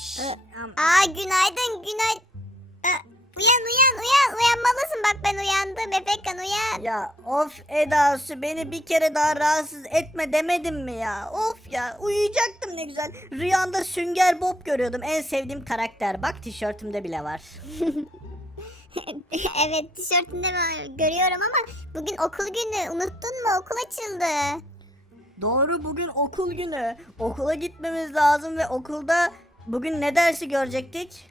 Şşş, Aa günaydın günaydın. Uyan uyan uyan uyanmalısın bak ben uyandım Efekan uyan. Ya of Eda Su beni bir kere daha rahatsız etme demedim mi ya? Of ya uyuyacaktım ne güzel. Rüyamda Sünger Bob görüyordum. En sevdiğim karakter. Bak tişörtümde bile var. evet tişörtünde var görüyorum ama bugün okul günü unuttun mu okul açıldı. Doğru bugün okul günü. Okula gitmemiz lazım ve okulda bugün ne dersi görecektik?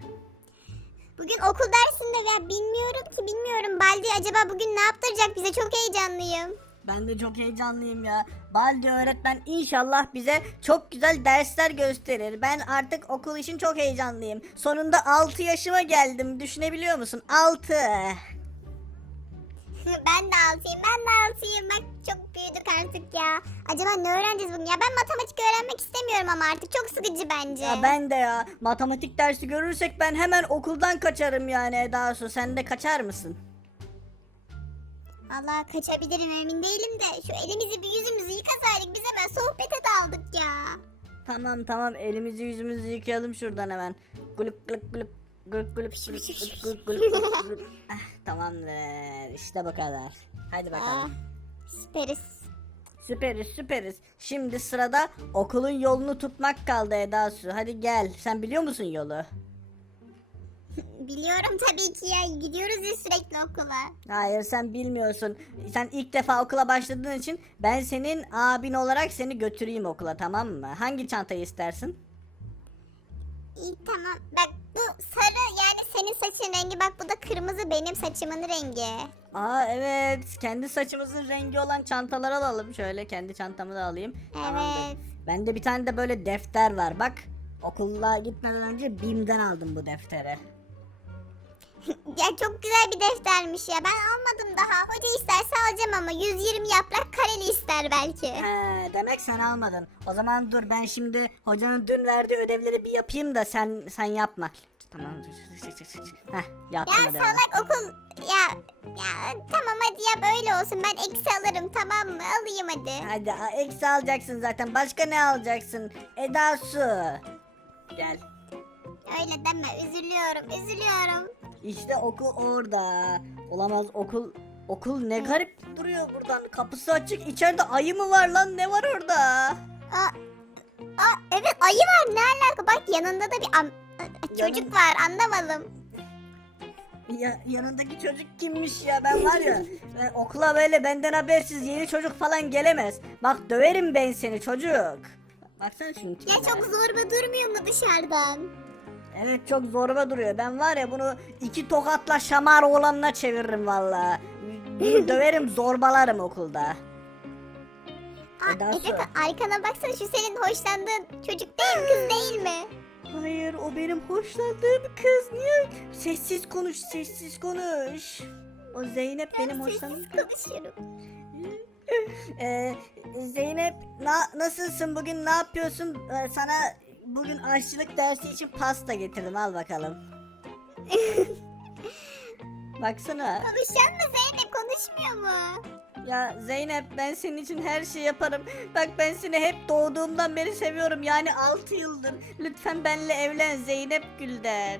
Bugün okul dersinde ya bilmiyorum ki bilmiyorum. Baldi acaba bugün ne yaptıracak bize çok heyecanlıyım. Ben de çok heyecanlıyım ya. Baldi öğretmen inşallah bize çok güzel dersler gösterir. Ben artık okul için çok heyecanlıyım. Sonunda 6 yaşıma geldim. Düşünebiliyor musun? 6. ben de altıyım ben de altıyım bak çok büyüdük artık ya. Acaba ne öğreneceğiz bugün ya ben matematik öğrenmek istemiyorum ama artık çok sıkıcı bence. Ya ben de ya. Matematik dersi görürsek ben hemen okuldan kaçarım yani Eda Su. Sen de kaçar mısın? Allah kaçabilirim emin değilim de şu elimizi bir yüzümüzü yıkasaydık biz hemen sohbete daldık ya. Tamam tamam elimizi yüzümüzü yıkayalım şuradan hemen. Gulup gulup gulup. Ah, Tamamdır işte bu kadar. Hadi Aa, bakalım. süperiz. Süperiz süperiz. Şimdi sırada okulun yolunu tutmak kaldı Eda Su. Hadi gel. Sen biliyor musun yolu? Biliyorum tabii ki ya gidiyoruz ya sürekli okula. Hayır sen bilmiyorsun. Sen ilk defa okula başladığın için ben senin abin olarak seni götüreyim okula tamam mı? Hangi çantayı istersin? İyi tamam. Bak bu sarı yani senin saçın rengi bak bu da kırmızı benim saçımın rengi. Aa evet. Kendi saçımızın rengi olan çantalar alalım. Şöyle kendi çantamı da alayım. Evet. Bende bir tane de böyle defter var. Bak okula gitmeden önce BİM'den aldım bu defteri. Ya çok güzel bir deftermiş ya. Ben almadım daha. Hoca isterse alacağım ama 120 yaprak kareli ister belki. He, demek sen almadın. O zaman dur ben şimdi hocanın dün verdiği ödevleri bir yapayım da sen sen yapma. Tamam. Heh, yaptım Ya ödevleri. salak okul ya ya tamam hadi ya böyle olsun ben eksi alırım tamam mı alayım hadi. Hadi a- eksi alacaksın zaten. Başka ne alacaksın? Eda Su. Gel. Öyle deme üzülüyorum üzülüyorum. İşte okul orada. Olamaz okul okul ne garip duruyor buradan. Kapısı açık. İçeride ayı mı var lan? Ne var orada? Aa, aa, evet ayı var ne alaka bak yanında da bir am- çocuk var anlamadım. Ya, yanındaki çocuk kimmiş ya? Ben var ya. ben okula böyle benden habersiz yeni çocuk falan gelemez. Bak döverim ben seni çocuk. Baksana şunun Ya çok zorba durmuyor mu dışarıdan? Evet çok zorba duruyor. Ben var ya bunu iki tokatla şamar oğlanına çeviririm valla. Döverim zorbalarım okulda. Aa, Eda. Efe arkana baksana şu senin hoşlandığın çocuk değil kız değil mi? Hayır o benim hoşlandığım kız. Niye? Sessiz konuş sessiz konuş. O Zeynep benim hoşlandığım Sessiz konuşuyorum. Ee, Zeynep na- nasılsın bugün ne yapıyorsun? Ee, sana bugün aşçılık dersi için pasta getirdim al bakalım. Baksana. Konuşan mı Zeynep konuşmuyor mu? Ya Zeynep ben senin için her şey yaparım. Bak ben seni hep doğduğumdan beri seviyorum. Yani 6 yıldır. Lütfen benimle evlen Zeynep Gülden.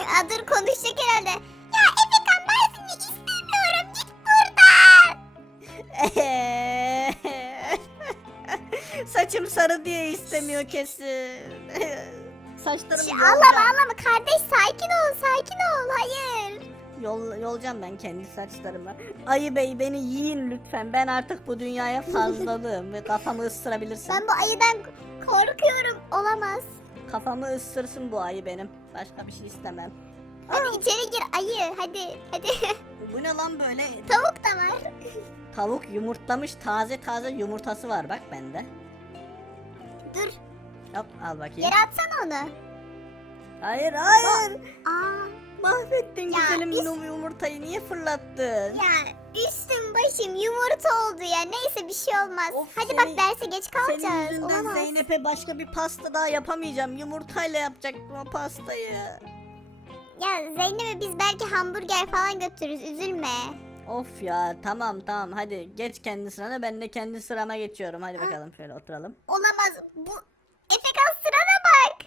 Aa, dur konuşacak herhalde. Ya Efekan ben seni istemiyorum git buradan. Saçım sarı diye istemiyor kesin. Saçlarım Şu, yolacağım. ağlama ağlama kardeş sakin ol sakin ol hayır. Yol, yolacağım ben kendi saçlarımı. Ayı bey beni yiyin lütfen. Ben artık bu dünyaya fazlalığım ve kafamı ısırabilirsin. Ben bu ayıdan korkuyorum olamaz. Kafamı ısırsın bu ayı benim. Başka bir şey istemem. Hadi içeri gir ayı hadi hadi. Bu ne lan böyle? Tavuk da var. Tavuk yumurtlamış taze taze yumurtası var bak bende. Dur Hop al bakayım. yere atsana onu. Hayır hayır. Aa, Mahvettin Ya güzelim yum- yumurtayı niye fırlattın? ya üstüm başım yumurta oldu ya neyse bir şey olmaz. Of, hadi senin- bak derse geç Senin kalacağız. yüzünden Olamaz. Zeynep'e başka bir pasta daha yapamayacağım. Yumurtayla yapacaktım o pastayı. Ya Zeynep'e biz belki hamburger falan götürürüz üzülme. Of ya tamam tamam hadi geç kendi sırana ben de kendi sırama geçiyorum. Hadi bakalım şöyle oturalım. Olamaz bu Efekan sırana bak.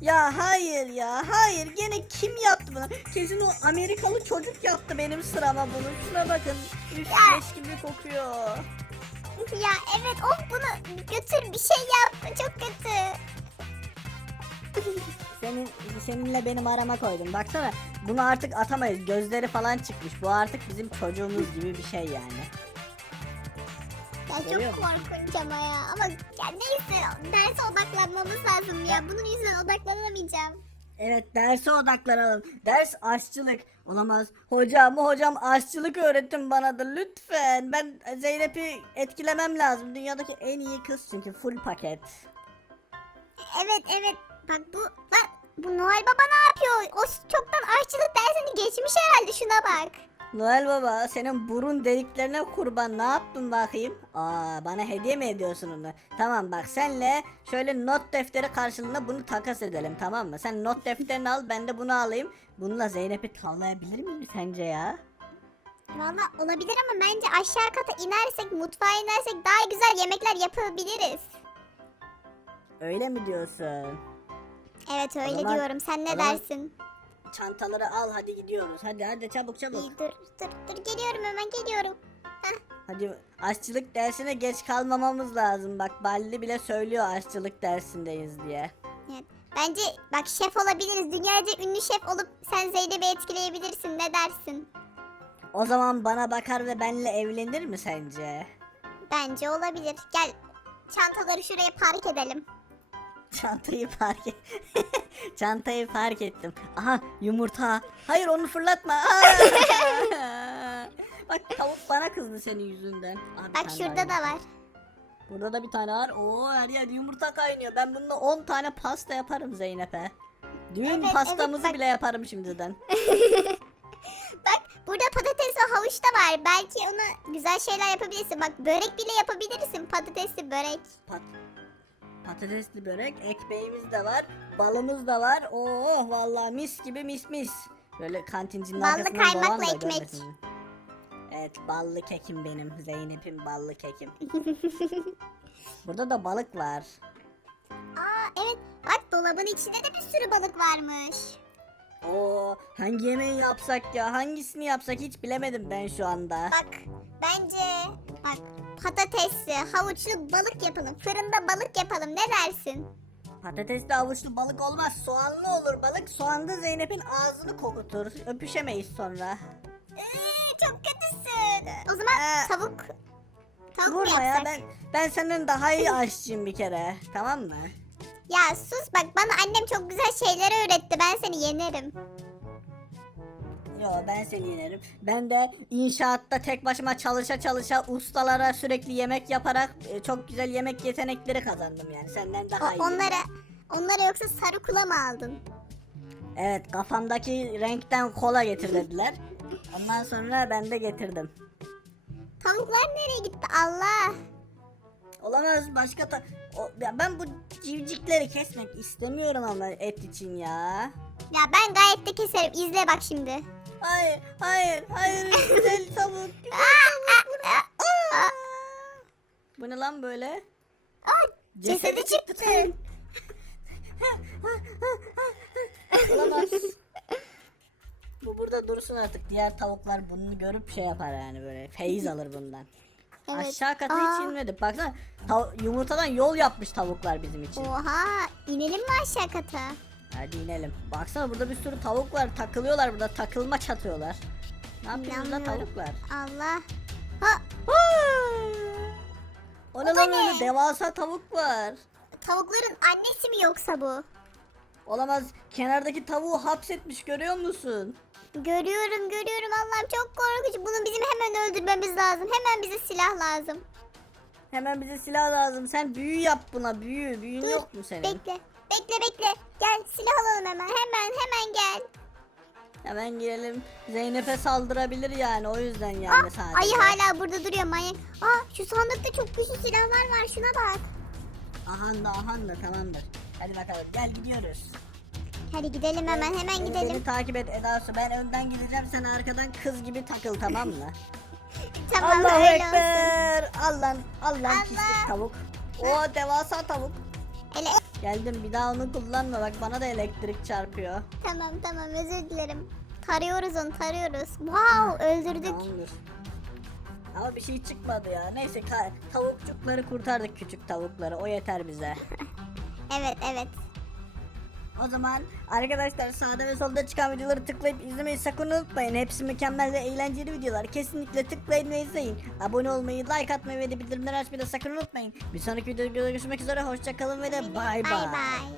Ya hayır ya hayır gene kim yaptı bunu? Kesin o Amerikalı çocuk yaptı benim sırama bunu. Şuna bakın üf Ya. leş gibi kokuyor. Ya evet of bunu götür bir şey yap. Çok kötü. Senin seninle benim arama koydum. Baksana bunu artık atamayız. Gözleri falan çıkmış. Bu artık bizim çocuğumuz gibi bir şey yani. Ya Görüyor çok musun? korkunç ama ya. Ama ya neyse derse odaklanmamız lazım ya. Bunun yüzünden odaklanamayacağım. Evet derse odaklanalım. Ders aşçılık. Olamaz. Hocam hocam aşçılık öğretin bana da lütfen. Ben Zeynep'i etkilemem lazım. Dünyadaki en iyi kız çünkü full paket. Evet evet. Bak bu lan bu Noel Baba ne yapıyor? O çoktan aşçılık dersini geçmiş herhalde şuna bak. Noel Baba senin burun deliklerine kurban ne yaptın bakayım? Aa bana hediye mi ediyorsun onu? Tamam bak senle şöyle not defteri karşılığında bunu takas edelim tamam mı? Sen not defterini al ben de bunu alayım. Bununla Zeynep'i tavlayabilir miyim sence ya? Valla olabilir ama bence aşağı kata inersek mutfağa inersek daha güzel yemekler yapabiliriz. Öyle mi diyorsun? Evet öyle zaman- diyorum. Sen ne o zaman- dersin? Çantaları al hadi gidiyoruz. Hadi hadi çabuk çabuk. İyi dur dur dur geliyorum hemen geliyorum. Hadi aşçılık dersine geç kalmamamız lazım. Bak Balli bile söylüyor aşçılık dersindeyiz diye. Evet. Bence bak şef olabiliriz. Dünyaca ünlü şef olup sen Zeynep'i etkileyebilirsin. Ne dersin? O zaman bana bakar ve benle evlenir mi sence? Bence olabilir. Gel çantaları şuraya park edelim. Çantayı fark et. Çantayı fark ettim. Aha yumurta. Hayır onu fırlatma. Aa! Bak tavuk bana kızdı senin yüzünden. Aha, bir Bak şurada da var. Burada da bir tane var. Oo her yer yumurta kaynıyor. Ben bununla 10 tane pasta yaparım Zeynep'e. Düğün Evet, pastamızı evet, bak. bile yaparım şimdiden. Bak burada patates ve havuç da var. Belki ona güzel şeyler yapabilirsin. Bak börek bile yapabilirsin. Patatesli börek. Pat patatesli börek, ekmeğimiz de var, balımız da var. Oo vallahi mis gibi mis mis. Böyle kantincinin Ballı arkasından dolan da ekmek. görmesin. Evet ballı kekim benim. Zeynep'in ballı kekim. Burada da balık var. Aa evet. Bak dolabın içinde de bir sürü balık varmış. Hangi yemeği yapsak ya? Hangisini yapsak hiç bilemedim ben şu anda. Bak bence bak patatesli, havuçlu balık yapalım. Fırında balık yapalım. Ne dersin? Patatesli avuçlu balık olmaz. Soğanlı olur balık. Soğanlı Zeynep'in ağzını kokutur. Öpüşemeyiz sonra. Ee, çok kötüsün. O zaman Ee, tavuk tavuk mu Vurma ya yapsak? ben ben senden daha iyi aşçıyım bir kere. Tamam mı? Ya sus bak bana annem çok güzel şeyler öğretti. Ben seni yenerim. Yo ben seni yenerim. Ben de inşaatta tek başıma çalışa çalışa ustalara sürekli yemek yaparak e, çok güzel yemek yetenekleri kazandım yani. Senden daha iyi. onlara onlara yoksa sarı kula mı aldın? Evet kafamdaki renkten kola getir dediler. Ondan sonra ben de getirdim. Tavuklar nereye gitti Allah? Olamaz başka ta... O, ya ben bu civcikleri kesmek istemiyorum ama et için ya. Ya ben gayet de keserim. İzle bak şimdi. Hayır, hayır, hayır. Güzel tavuk. Bu ne lan böyle? Cesedi çıktı. Olamaz. Bu burada dursun artık. Diğer tavuklar bunu görüp şey yapar yani böyle. Feyiz alır bundan. Evet. Aşağı kata Aa. hiç inmedik. Baksana tav- yumurtadan yol yapmış tavuklar bizim için. Oha inelim mi aşağı kata? Hadi inelim. Baksana burada bir sürü tavuk var. Takılıyorlar burada. Takılma çatıyorlar. Ne yapıyorsunuz da İnanmıyorum. tavuklar? Allah. Ha O ne da lan öyle devasa tavuk var. tavukların annesi mi yoksa bu? Olamaz. Kenardaki tavuğu hapsetmiş görüyor musun? Görüyorum görüyorum Allah'ım çok korkunç. Bunu bizim hemen öldürmemiz lazım. Hemen bize silah lazım. Hemen bize silah lazım. Sen büyü yap buna büyü. Büyün Dur, yok mu senin? Bekle. Bekle bekle. Gel silah alalım hemen. Hemen hemen gel. Hemen girelim. Zeynep'e saldırabilir yani o yüzden Ah, yani sadece. ayı hala burada duruyor manyak. Aa şu sandıkta çok güçlü silahlar var. Şuna bak. Ahan da ahan da tamamdır. Hadi bakalım gel gidiyoruz. Hadi gidelim hemen hemen Beni- gidelim. Beni takip et Eda Su. Ben önden gideceğim sen arkadan kız gibi takıl tamam mı? Tamam Allahu öyle olsun. Ekber. Al lan al lan Allah. pislik tavuk. O devasa tavuk. Geldim bir daha onu kullanma bak bana da elektrik çarpıyor. Tamam tamam özür dilerim. Tarıyoruz onu tarıyoruz. Wow öldürdük. Tamamdır. Ama bir şey çıkmadı ya. Neyse tavukçukları kurtardık küçük tavukları. O yeter bize. Evet evet. O zaman arkadaşlar sağda ve solda çıkan videoları tıklayıp izlemeyi sakın unutmayın. Hepsi mükemmel ve eğlenceli videolar. Kesinlikle tıklayın ve izleyin. Abone olmayı, like atmayı ve de bildirimleri açmayı da sakın unutmayın. Bir sonraki videoda görüşmek üzere. Hoşçakalın ve de bay Bay.